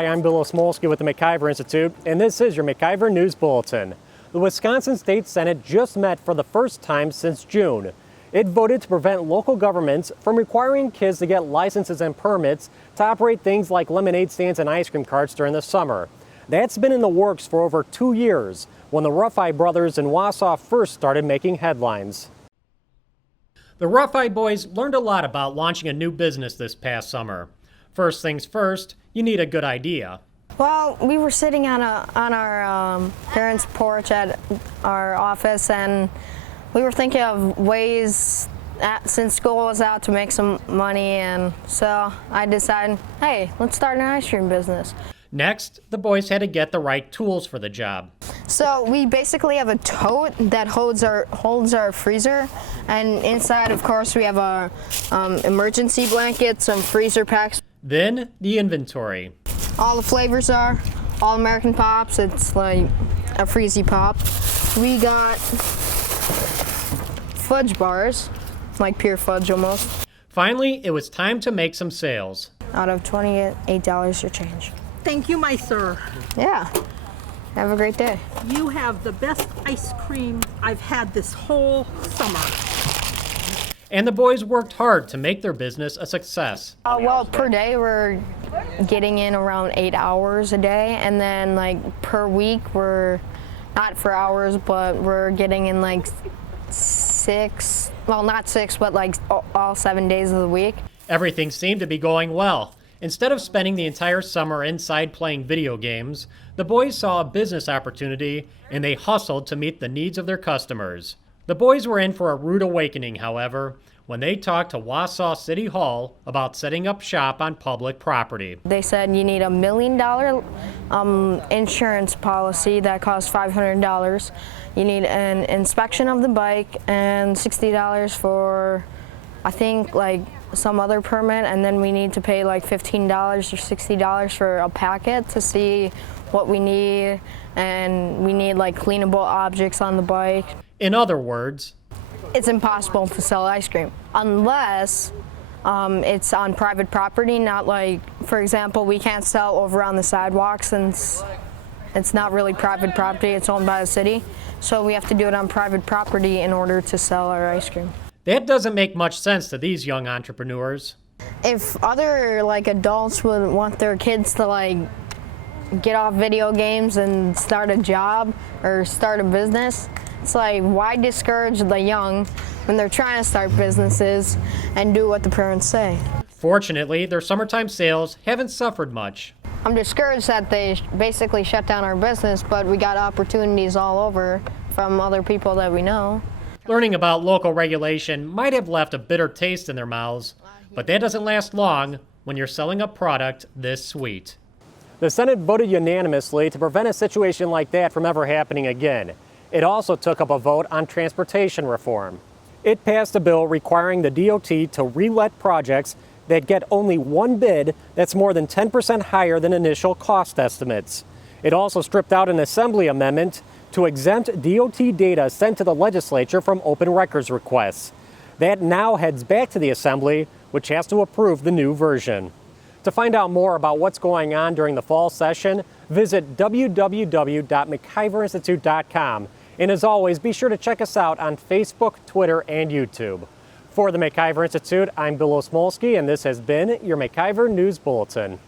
Hi, I'm Bill Osmolsky with the MacIver Institute, and this is your MacIver News Bulletin. The Wisconsin State Senate just met for the first time since June. It voted to prevent local governments from requiring kids to get licenses and permits to operate things like lemonade stands and ice cream carts during the summer. That's been in the works for over 2 years, when the Ruffey brothers in Wausau first started making headlines. The Ruffey boys learned a lot about launching a new business this past summer. First things first, you need a good idea. Well, we were sitting on our parents' porch at our office, and we were thinking of ways, since school was out, to make some money, and so I decided, hey, let's start an ice cream business. Next, the boys had to get the right tools for the job. So we basically have a tote that holds our freezer, and inside, of course, we have our emergency blankets, some freezer packs. Then, the inventory. All the flavors are All American Pops. It's like a Freezy Pop. We got fudge bars, like pure fudge almost. Finally, it was time to make some sales. Out of $28 or change. Thank you, my sir. Yeah. Have a great day. You have the best ice cream I've had this whole summer. And the boys worked hard to make their business a success. Well, per day we're getting in around 8 hours a day, and then like per week we're not for hours, but we're getting in like 6, well not 6, but like all 7 days of the week. Everything seemed to be going well. Instead of spending the entire summer inside playing video games, the boys saw a business opportunity and they hustled to meet the needs of their customers. The boys were in for a rude awakening, however, when they talked to Wausau City Hall about setting up shop on public property. They said you need $1 million insurance policy that costs $500. You need an inspection of the bike and $60 for, I think, like some other permit, and then we need to pay like $15 or $60 for a packet to see what we need, and we need like cleanable objects on the bike. In other words, it's impossible to sell ice cream unless it's on private property, not like, for example, we can't sell over on the sidewalk since it's not really private property, it's owned by the city. So we have to do it on private property in order to sell our ice cream. That doesn't make much sense to these young entrepreneurs. If other like adults would want their kids to like get off video games and start a job or start a business, it's like, why discourage the young when they're trying to start businesses and do what the parents say? Fortunately, their summertime sales haven't suffered much. I'm discouraged that they basically shut down our business, but we got opportunities all over from other people that we know. Learning about local regulation might have left a bitter taste in their mouths, but that doesn't last long when you're selling a product this sweet. The Senate voted unanimously to prevent a situation like that from ever happening again. It also took up a vote on transportation reform. It passed a bill requiring the DOT to relet projects that get only one bid that's more than 10% higher than initial cost estimates. It also stripped out an assembly amendment to exempt DOT data sent to the legislature from open records requests. That now heads back to the Assembly, which has to approve the new version. To find out more about what's going on during the fall session, visit www.maciverinstitute.com. And as always, be sure to check us out on Facebook, Twitter, and YouTube. For the MacIver Institute, I'm Bill Osmolsky, and this has been your MacIver News Bulletin.